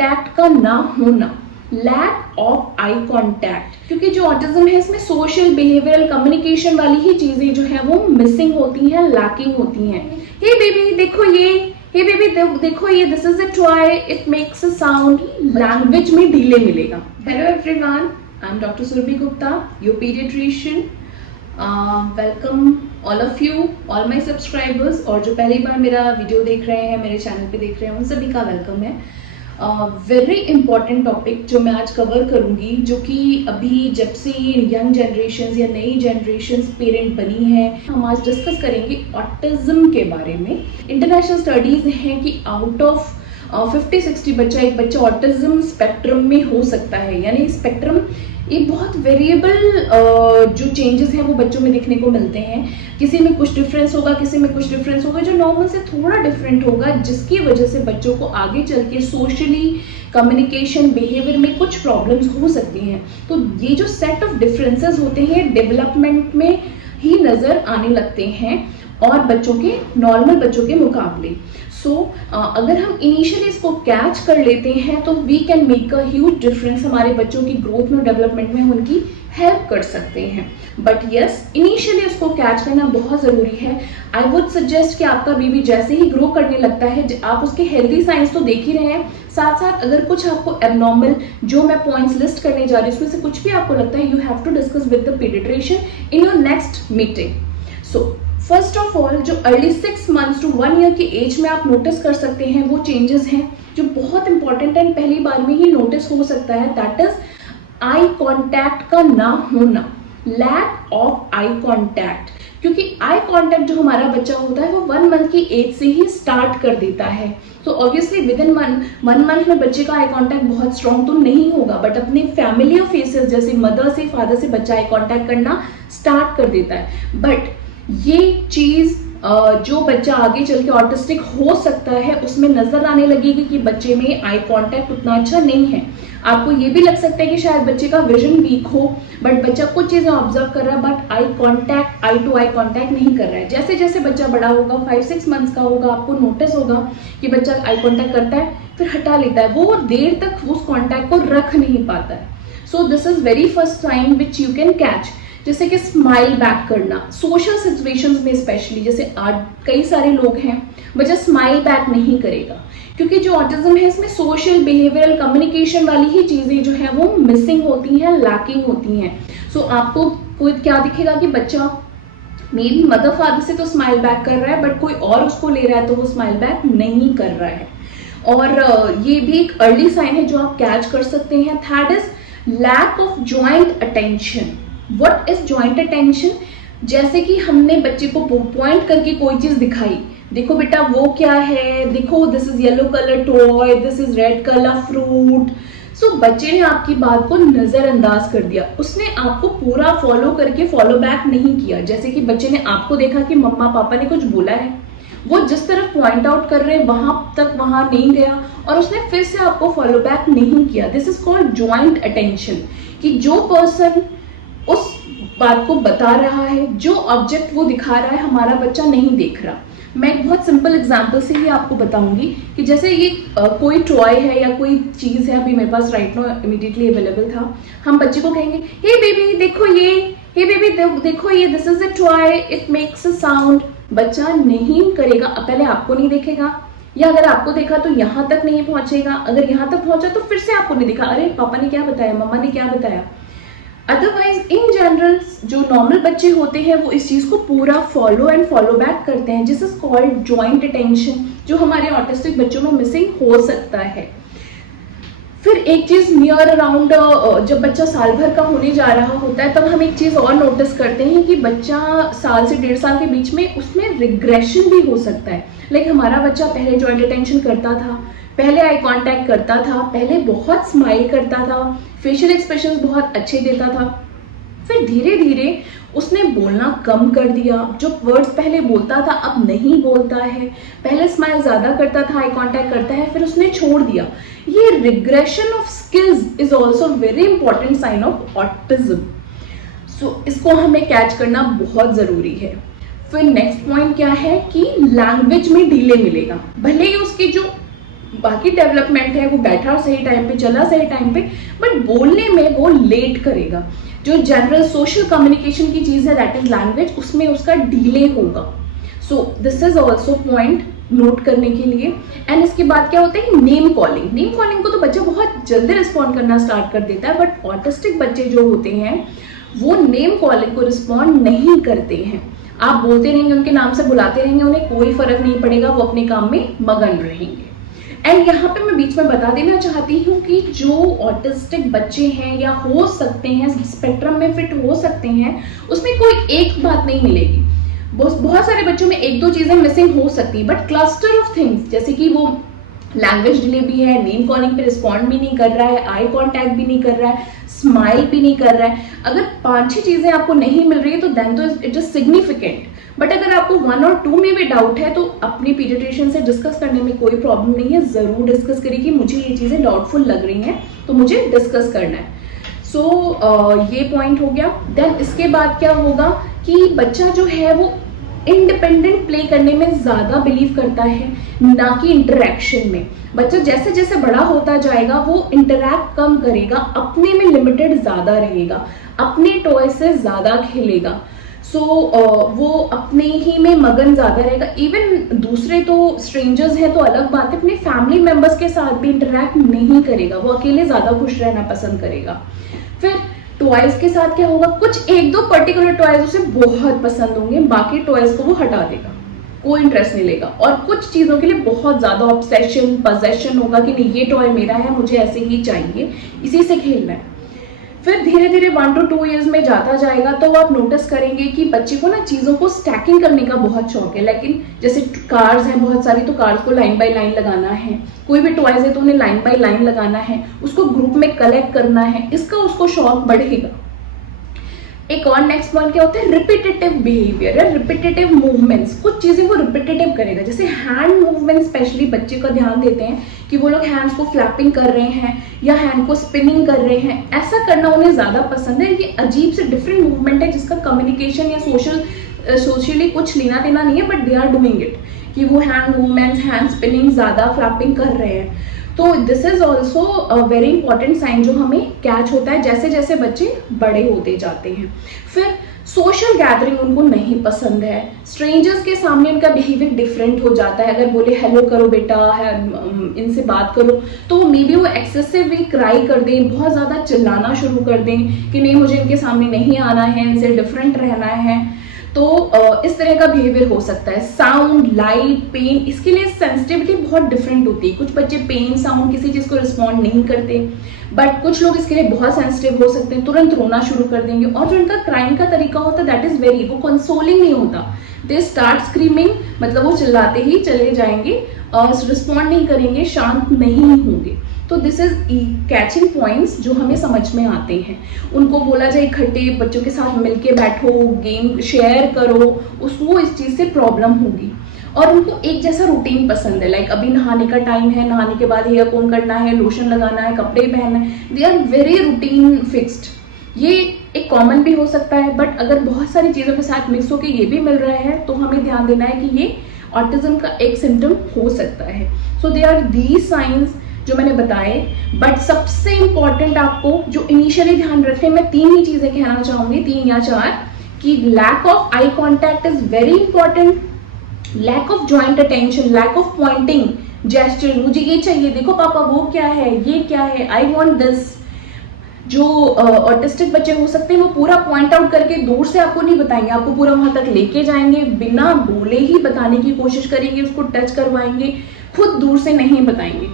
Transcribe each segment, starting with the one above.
Contact का ना होना, लैक ऑफ आई कांटेक्ट, क्योंकि जो ऑटिज्म है इसमें सोशल बिहेवियरल कम्युनिकेशन वाली ही चीजें जो है वो मिसिंग होती हैं, लैकिंग होती हैं। हे बेबी देखो ये, हे बेबी देखो ये, this is a toy, it makes a sound, language में डिले मिलेगा। Hello everyone, I am doctor Surabhi Gupta, your paediatrician. Welcome all of you, all my subscribers, और जो पहली बार मेरा वीडियो देख रहे हैं, मेरे चैनल पे देख रहे हैं, उन सभी का वेलकम है। वेरी इंपॉर्टेंट टॉपिक जो मैं आज कवर करूंगी, जो कि अभी जब से यंग जनरेशन या नई जनरेशन पेरेंट बनी है, हम आज डिस्कस करेंगे ऑटिज्म के बारे में। इंटरनेशनल स्टडीज हैं कि आउट ऑफ 50-60 बच्चा एक बच्चा ऑटिज्म स्पेक्ट्रम में हो सकता है। यानी स्पेक्ट्रम एक बहुत वेरिएबल जो चेंजेस हैं वो बच्चों में देखने को मिलते हैं। किसी में कुछ डिफरेंस होगा, किसी में कुछ डिफरेंस होगा जो नॉर्मल से थोड़ा डिफरेंट होगा, जिसकी वजह से बच्चों को आगे चल के सोशली, कम्युनिकेशन, बिहेवियर में कुछ प्रॉब्लम्स हो सकती हैं। तो ये जो सेट ऑफ डिफरेंसेस होते हैं डेवलपमेंट में ही नजर आने लगते हैं और बच्चों के, नॉर्मल बच्चों के मुकाबले। अगर हम इनिशियली इसको कैच कर लेते हैं तो we can make a huge difference, हमारे बच्चों की ग्रोथ में, डेवलपमेंट में उनकी हेल्प कर सकते हैं। बट यस, इनिशियली उसको कैच करना बहुत ज़रूरी है। आई वुड सजेस्ट कि आपका बेबी जैसे ही ग्रो करने लगता है, आप उसके हेल्दी साइंस तो देख ही रहे हैं, साथ साथ अगर कुछ आपको एबनॉर्मल, जो मैं पॉइंट्स लिस्ट करने जा रही हूँ उसमें से कुछ भी आपको लगता है, you have to discuss with the paediatrician in your next meeting. First of all, जो अर्ली 6 मंथ्स टू 1 ईयर की एज में आप नोटिस कर सकते हैं वो चेंजेस हैं जो बहुत इंपॉर्टेंट है, पहली बार में ही नोटिस हो सकता है। दैट इज आई कांटेक्ट का ना होना, लैक ऑफ आई कांटेक्ट। क्योंकि आई कांटेक्ट जो हमारा बच्चा होता है वो 1 मंथ की एज से ही स्टार्ट कर देता है। तो ऑब्वियसली विद इन 1 मंथ में बच्चे का आई कांटेक्ट बहुत स्ट्रॉन्ग तो नहीं होगा, बट अपने फैमिली ऑफ फेसेस जैसे मदर से, फादर से बच्चा आई कांटेक्ट करना स्टार्ट कर देता है। बट ये चीज जो बच्चा आगे चल के ऑटिस्टिक हो सकता है उसमें नजर आने लगेगी कि बच्चे में आई कांटेक्ट उतना अच्छा नहीं है। आपको ये भी लग सकता है कि शायद बच्चे का विजन वीक हो, बट बच्चा कुछ चीजें ऑब्जर्व कर रहा है, but eye contact, eye to eye contact नहीं कर रहा है। जैसे जैसे बच्चा बड़ा होगा, 5-6 मंथ्स का होगा, आपको नोटिस होगा कि बच्चा आई कांटेक्ट करता है फिर हटा लेता है, वो देर तक उस कांटेक्ट को रख नहीं पाता है। So this is very first sign which you can catch. जैसे कि स्माइल बैक करना, सोशल सिचुएशंस में स्पेशली, जैसे आज कई सारे लोग हैं, बच्चा स्माइल बैक नहीं करेगा, क्योंकि जो ऑटिज्म है इसमें सोशल बिहेवियरल कम्युनिकेशन वाली ही चीजें जो है वो मिसिंग होती हैं, लैकिंग होती हैं। आपको कोई क्या दिखेगा कि बच्चा मेरी मदर फादर से तो स्माइल बैक कर रहा है, बट कोई और उसको ले रहा है तो वो स्माइल बैक नहीं कर रहा है। और ये भी एक अर्ली साइन है जो आप कैच कर सकते हैं। Third is lack of joint attention. What is joint attention? जैसे कि हमने बच्चे को पॉइंट करके कोई चीज दिखाई, देखो बेटा वो क्या है, देखो this is yellow colour toy, this is red colour fruit. बच्चे ने आपकी बात को नजरअंदाज कर दिया, उसने आपको पूरा फॉलो करके फॉलो बैक नहीं किया। जैसे कि बच्चे ने आपको देखा कि मम्मा पापा ने कुछ बोला है, वो जिस तरफ पॉइंट आउट कर रहे हैं वहां तक वहां नहीं गया और उसने फिर से आपको फॉलो बैक नहीं किया। This is called joint attention, कि जो पर्सन उस बात को बता रहा है, जो ऑब्जेक्ट वो दिखा रहा है, हमारा बच्चा नहीं देख रहा। मैं एक बहुत सिंपल एग्जांपल से ही आपको बताऊंगी कि जैसे ये कोई टॉय है या कोई चीज है, अभी मेरे पास राइट नाउ इमीडिएटली अवेलेबल था, हम बच्चे को कहेंगे हे बेबी देखो ये, हे बेबी देखो ये, this is a toy, it makes a sound. बच्चा नहीं करेगा, पहले आपको नहीं देखेगा, या अगर आपको देखा तो यहाँ तक नहीं पहुंचेगा, अगर यहाँ तक पहुंचा तो फिर से आपको नहीं दिखा, अरे पापा ने क्या बताया, मम्मा ने क्या बताया। अदरवाइज इन जनरल जो नॉर्मल बच्चे होते हैं वो इस चीज को पूरा फॉलो एंड फॉलो बैक करते हैं, जिस इज कॉल्ड जॉइंट अटेंशन, जो हमारे ऑटिस्टिक बच्चों में मिसिंग हो सकता है। फिर एक चीज नियर अराउंड, जब बच्चा साल भर का होने जा रहा होता है तब हम एक चीज और नोटिस करते हैं कि बच्चा साल से 1.5 साल के बीच में उसमें रिग्रेशन भी हो सकता है। लाइक हमारा बच्चा पहले जॉइंट अटेंशन करता था, पहले आई कांटेक्ट करता था, पहले बहुत स्माइल करता था, फेशियल एक्सप्रेशंस बहुत अच्छे देता था, फिर धीरे धीरे उसने बोलना कम कर दिया, जो वर्ड्स पहले बोलता था अब नहीं बोलता है, पहले स्माइल ज्यादा करता था, आई कांटेक्ट करता है, फिर उसने छोड़ दिया। ये regression of skills is also very important sign of autism. इसको हमें कैच करना बहुत जरूरी है। फिर नेक्स्ट पॉइंट क्या है कि लैंग्वेज में डिले मिलेगा, भले ही उसकी जो बाकी डेवलपमेंट है, वो बैठा सही टाइम पे, चला सही टाइम पे, बट बोलने में वो लेट करेगा। जो जनरल सोशल कम्युनिकेशन की चीज़ है दैट इज लैंग्वेज, उसमें उसका डिले होगा। सो this is also point note करने के लिए। एंड इसके बाद क्या होता है, नेम कॉलिंग। नेम कॉलिंग को तो बच्चा बहुत जल्दी रिस्पॉन्ड करना स्टार्ट कर देता है, बट ऑटिस्टिक बच्चे जो होते हैं वो नेम कॉलिंग को रिस्पॉन्ड नहीं करते हैं। आप बोलते रहेंगे, उनके नाम से बुलाते रहेंगे, उन्हें कोई फर्क नहीं पड़ेगा, वो अपने काम में मगन रहेंगे। एंड यहाँ पे मैं बीच में बता देना चाहती हूँ कि जो ऑटिस्टिक बच्चे हैं या हो सकते हैं, स्पेक्ट्रम में फिट हो सकते हैं, उसमें कोई एक बात नहीं मिलेगी। बहुत सारे बच्चों में एक दो चीजें मिसिंग हो सकती है, बट क्लस्टर ऑफ थिंग्स, जैसे कि वो लैंग्वेज डिले भी है, नेम कॉलिंग पे रिस्पॉन्ड भी नहीं कर रहा है, आई कॉन्टैक्ट भी नहीं कर रहा है, स्माइल भी नहीं कर रहा है। अगर 5-6 चीजें आपको नहीं मिल रही है तो देन तो इट इज सिग्निफिकेंट। बट अगर आपको 1 और 2 में भी डाउट है तो अपनी पीडियाट्रिशियन से डिस्कस करने में कोई प्रॉब्लम नहीं है, जरूर डिस्कस करिए कि मुझे ये चीजें डाउटफुल लग रही हैं तो मुझे डिस्कस करना है। सो ये पॉइंट हो गया। देन इसके बाद क्या होगा कि बच्चा जो है वो इंडिपेंडेंट प्ले करने में ज्यादा बिलीव करता है, ना कि इंटरेक्शन में। बच्चा जैसे जैसे बड़ा होता जाएगा वो इंटरैक्ट कम करेगा, अपने में लिमिटेड ज्यादा रहेगा, अपने टॉय से ज्यादा खेलेगा। सो वो अपने ही में मगन ज्यादा रहेगा। इवन दूसरे तो स्ट्रेंजर्स है तो अलग बात है, अपने फैमिली मेंबर्स के साथ भी इंटरैक्ट नहीं करेगा, वो अकेले ज्यादा खुश रहना पसंद करेगा। फिर टॉयज के साथ क्या होगा, कुछ एक दो पर्टिकुलर टॉयज उसे बहुत पसंद होंगे, बाकी टॉयज को वो हटा देगा, कोई इंटरेस्ट नहीं लेगा। और कुछ चीजों के लिए बहुत ज्यादा ऑब्सेशन, पजेशन होगा कि नहीं ये टॉय मेरा है, मुझे ऐसे ही चाहिए, इसी से खेलना है। फिर धीरे धीरे 1 to 2 ईयर्स में जाता जाएगा तो आप नोटिस करेंगे कि बच्चे को ना चीजों को स्टैकिंग करने का बहुत शौक है। लेकिन जैसे कार्स हैं बहुत सारी, तो कार्स को लाइन बाय लाइन लगाना है, कोई भी टॉयज है तो उन्हें लाइन बाय लाइन लगाना है, उसको ग्रुप में कलेक्ट करना है, इसका उसको शौक बढ़ेगा। एक और नेक्स्ट पॉइंट क्या होता है, रिपीटेटिव बिहेवियर है, रिपीटेटिव मूवमेंट्स। कुछ चीजें वो रिपीटेटिव करेगा, जैसे हैंड मूवमेंट स्पेशली बच्चे का ध्यान देते हैं कि वो लोग हैंड्स को फ्लैपिंग कर रहे हैं या हैंड को स्पिनिंग कर रहे हैं, ऐसा करना उन्हें ज्यादा पसंद है। ये अजीब से डिफरेंट मूवमेंट है जिसका कम्युनिकेशन या सोशली कुछ लेना देना नहीं है, but they are doing it, कि वो हैंड मूवमेंट्स, हैंड स्पिनिंग, ज्यादा फ्लैपिंग कर रहे हैं। तो this is also a very important sign जो हमें कैच होता है जैसे जैसे बच्चे बड़े होते जाते हैं। फिर सोशल गैदरिंग उनको नहीं पसंद है, स्ट्रेंजर्स के सामने उनका बिहेवियर डिफरेंट हो जाता है। अगर बोले हेलो करो बेटा, इनसे बात करो, तो मे बी वो एक्सेसिवली क्राई कर दें, बहुत ज़्यादा चिल्लाना शुरू कर दें कि नहीं मुझे इनके सामने नहीं आना है, इनसे डिफरेंट रहना है। तो इस तरह का बिहेवियर हो सकता है। साउंड, लाइट, पेन, इसके लिए सेंसिटिविटी बहुत डिफरेंट होती है। कुछ बच्चे पेन, साउंड, किसी चीज को रिस्पॉन्ड नहीं करते, बट कुछ लोग इसके लिए बहुत सेंसिटिव हो सकते हैं, तुरंत रोना शुरू कर देंगे। और जो इनका क्राइम का तरीका होता है दैट इज वेरी, वो कंसोलिंग नहीं होता, दे स्टार्ट स्क्रीमिंग, मतलब वो चिल्लाते ही चले जाएंगे और रिस्पॉन्ड नहीं करेंगे, शांत नहीं होंगे। तो दिस इज कैचिंग पॉइंट्स जो हमें समझ में आते हैं। उनको बोला जाए इकट्ठे बच्चों के साथ मिलके बैठो, गेम शेयर करो, उसको इस चीज से प्रॉब्लम होगी। और उनको एक जैसा रूटीन पसंद है, लाइक अभी नहाने का टाइम है, नहाने के बाद हेयर कोम करना है, लोशन लगाना है, कपड़े पहनना है, they are very routine fixed. ये एक कॉमन भी हो सकता है, बट अगर बहुत सारी चीजों के साथ मिक्स होकर ये भी मिल रहा है तो हमें ध्यान देना है कि ये ऑटिज्म का एक सिम्टम हो सकता है। सो दे आर दीज साइंस जो मैंने बताए। बट सबसे इंपॉर्टेंट आपको जो इनिशियली ध्यान रखने, मैं 3 ही चीजें कहना चाहूंगी, 3 या 4, कि lack of eye contact is very important, lack of joint attention, lack of pointing, gesture, मुझे ये चाहिए, देखो पापा वो क्या है, ये क्या है, आई वॉन्ट दिस। जो ऑटिस्टिक बच्चे हो सकते हैं वो पूरा पॉइंट आउट करके दूर से आपको नहीं बताएंगे, आपको पूरा वहां तक लेके जाएंगे, बिना बोले ही बताने की कोशिश करेंगे, उसको टच करवाएंगे, खुद दूर से नहीं बताएंगे।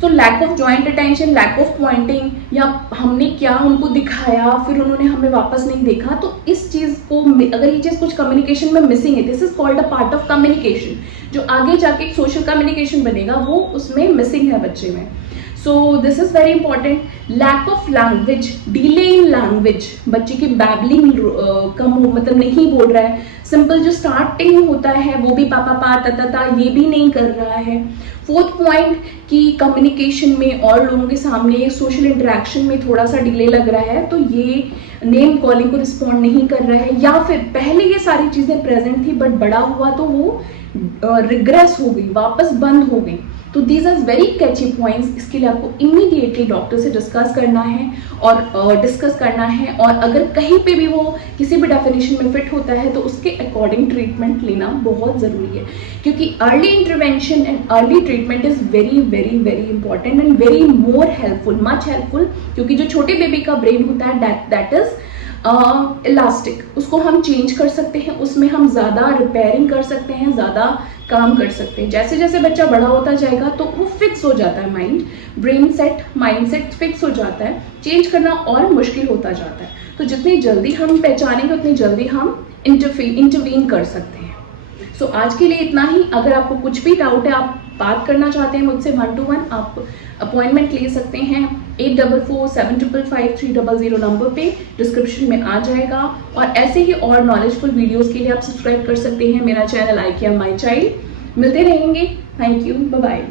तो lack of joint attention, lack of pointing, या हमने क्या उनको दिखाया फिर उन्होंने हमें वापस नहीं देखा, तो इस चीज को, अगर ये चीज कुछ कम्युनिकेशन में मिसिंग है, this is called a part of communication, जो आगे जाके एक सोशल कम्युनिकेशन बनेगा वो उसमें मिसिंग है बच्चे में। So this is very important. Lack of language, delay in language, बच्चे की बैबलिंग कम हो, मतलब नहीं बोल रहा है, सिंपल जो स्टार्टिंग होता है वो भी पापा पा ता ये भी नहीं कर रहा है। 4th पॉइंट कि कम्युनिकेशन में और लोगों के सामने सोशल इंटरेक्शन में थोड़ा सा डिले लग रहा है, तो ये नेम कॉलिंग को रिस्पॉन्ड नहीं कर रहा है, या फिर पहले ये सारी चीजें प्रेजेंट थी बट बड़ा हुआ तो वो रिग्रेस हो गई, वापस बंद हो गई। तो these are very catchy points. इसके लिए आपको इमीडिएटली डॉक्टर से डिस्कस करना है और अगर कहीं पे भी वो किसी भी डेफिनेशन में फिट होता है तो उसके अकॉर्डिंग ट्रीटमेंट लेना बहुत ज़रूरी है, क्योंकि early intervention and early treatment is very very very important and very more helpful, much helpful. क्योंकि जो छोटे बेबी का ब्रेन होता है दैट इज़ इलास्टिक, उसको हम चेंज कर सकते हैं, उसमें हम ज़्यादा रिपेयरिंग कर सकते हैं, ज़्यादा काम कर सकते हैं। जैसे जैसे बच्चा बड़ा होता जाएगा तो वो फिक्स हो जाता है, माइंड सेट फिक्स हो जाता है, चेंज करना और मुश्किल होता जाता है। तो जितनी जल्दी हम पहचानेंगे उतनी जल्दी हम इंटरवीन कर सकते हैं। सो आज के लिए इतना ही। अगर आपको कुछ भी डाउट है, आप बात करना चाहते हैं मुझसे 1 to 1, आप अपॉइंटमेंट ले सकते हैं 8447555300 नंबर पे, डिस्क्रिप्शन में आ जाएगा। और ऐसे ही और नॉलेजफुल वीडियोस के लिए आप सब्सक्राइब कर सकते हैं मेरा channel I care my child. मिलते रहेंगे। Thank you, bye bye.